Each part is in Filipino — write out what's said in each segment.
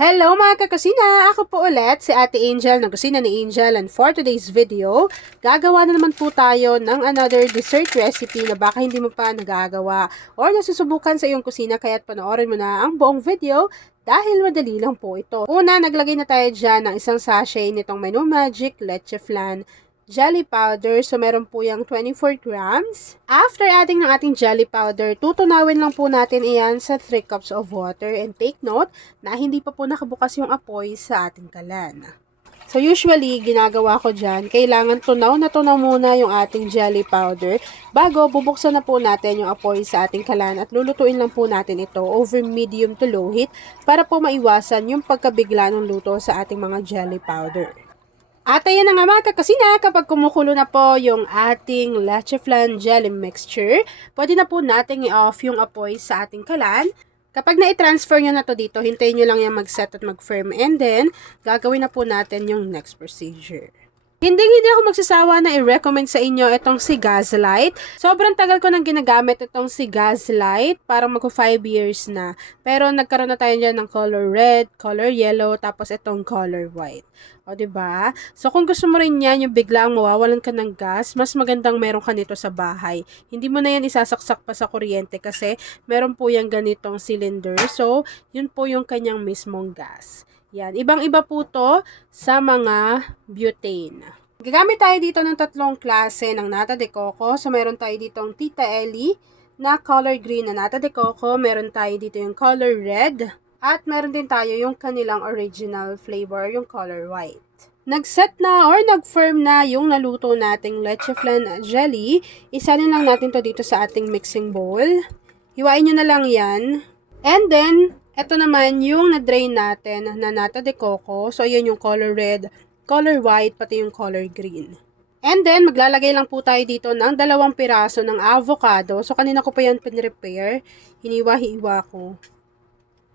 Hello mga kakusina! Ako po ulit si Ate Angel ng Kusina ni Angel, and for today's video, gagawa na naman po tayo ng another dessert recipe na baka hindi mo pa nagagawa or nasusubukan sa iyong kusina, kaya't panoorin mo na ang buong video dahil madali lang po ito. Una, naglagay na tayo dyan ng isang sachet nitong Menu Magic Leche Flan jelly powder. So, meron po yung 24 grams. After adding ng ating jelly powder, tutunawin lang po natin iyan sa 3 cups of water. And take note na hindi pa po nakabukas yung apoy sa ating kalan. So, usually, ginagawa ko dyan, kailangan tunaw na tunaw muna yung ating jelly powder bago bubuksan na po natin yung apoy sa ating kalan at lulutuin lang po natin ito over medium to low heat para po maiwasan yung pagkabigla ng luto sa ating mga jelly powder. At ayan na nga mga kakusina, kapag kumukulo na po yung ating leche flan jelly mixture, pwede na po nating i-off yung apoy sa ating kalan. Kapag na-transfer nyo na to dito, hintayin nyo lang yung mag-set at mag-firm, and then gagawin na po natin yung next procedure. Hindi ako magsasawa na i-recommend sa inyo itong si Gaslight. Sobrang tagal ko nang ginagamit itong si Gaslight. Parang mag 5 years na. Pero nagkaroon na tayo dyan ng color red, color yellow, tapos itong color white. O, diba? So, kung gusto mo rin yan, yung biglang mawawalan ka ng gas, mas magandang meron ka nito sa bahay. Hindi mo na yan isasaksak pa sa kuryente kasi meron po yung ganitong cylinder. So, yun po yung kanyang mismong gas. Yan, ibang-iba po to sa mga butane. Gagamit tayo dito ng tatlong klase ng nata de coco. So, meron tayo ditong Tita Ellie na color green na nata de coco. Meron tayo dito yung color red. At meron din tayo yung kanilang original flavor, yung color white. Nag-set na or nag-firm na yung naluto nating leche flan jelly. Isanin lang natin to dito sa ating mixing bowl. Hiwain nyo na lang yan. And then, ito naman yung na-drain natin na nata de coco. So, ayan yung color red, color white, pati yung color green. And then, maglalagay lang po tayo dito ng 2 piraso ng avocado. So, kanina ko pa yan pinrepare. Hiniwa-hiwa ko.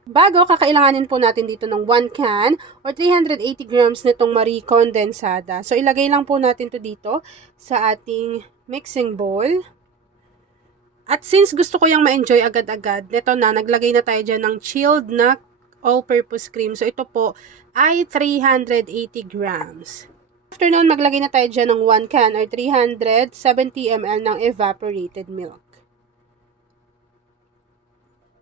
Bago, kakailanganin po natin dito ng 1 can or 380 grams nitong Marie Condensada. So, ilagay lang po natin to dito sa ating mixing bowl. At since gusto ko yung ma-enjoy agad-agad, neto na, naglagay na tayo dyan ng chilled na all-purpose cream. So, ito po ay 380 grams. After nun, maglagay na tayo dyan ng 1 can or 370 ml ng evaporated milk.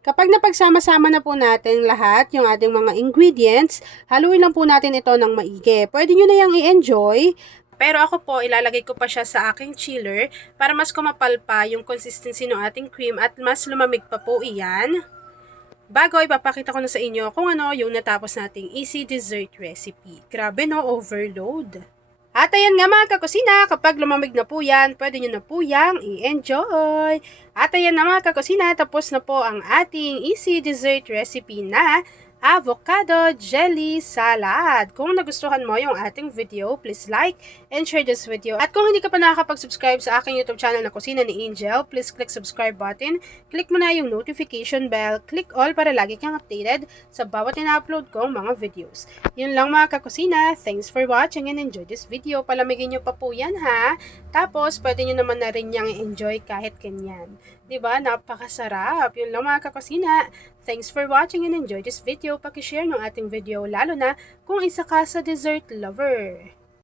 Kapag napagsama-sama na po natin lahat yung ating mga ingredients, haluin lang po natin ito ng maigi. Pwede nyo na yung i-enjoy. Pero ako po, ilalagay ko pa siya sa aking chiller para mas kumapal pa yung consistency ng ating cream at mas lumamig pa po iyan. Bago, ipapakita ko na sa inyo kung ano yung natapos nating easy dessert recipe. Grabe no, overload. At ayan nga mga kakusina, kapag lumamig na po yan, pwede nyo na po yang i-enjoy. At ayan na mga kakusina, tapos na po ang ating easy dessert recipe na avocado jelly salad. Kung nagustuhan mo yung ating video, please like and share this video. At kung hindi ka pa nakakapag-subscribe sa aking YouTube channel na Kusina ni Angel, please click subscribe button, click mo na yung notification bell, click all para lagi kang updated sa bawat ina-upload kong mga videos. Yun lang mga kakusina, thanks for watching and enjoy this video. Palamigin nyo pa po yan ha. Tapos, pwede nyo naman na rin niyang enjoy kahit ganyan. Diba? Napakasarap. Yun lang mga kakusina. Thanks for watching and enjoy this video. Paki-share ng ating video, lalo na kung isa ka sa dessert lover.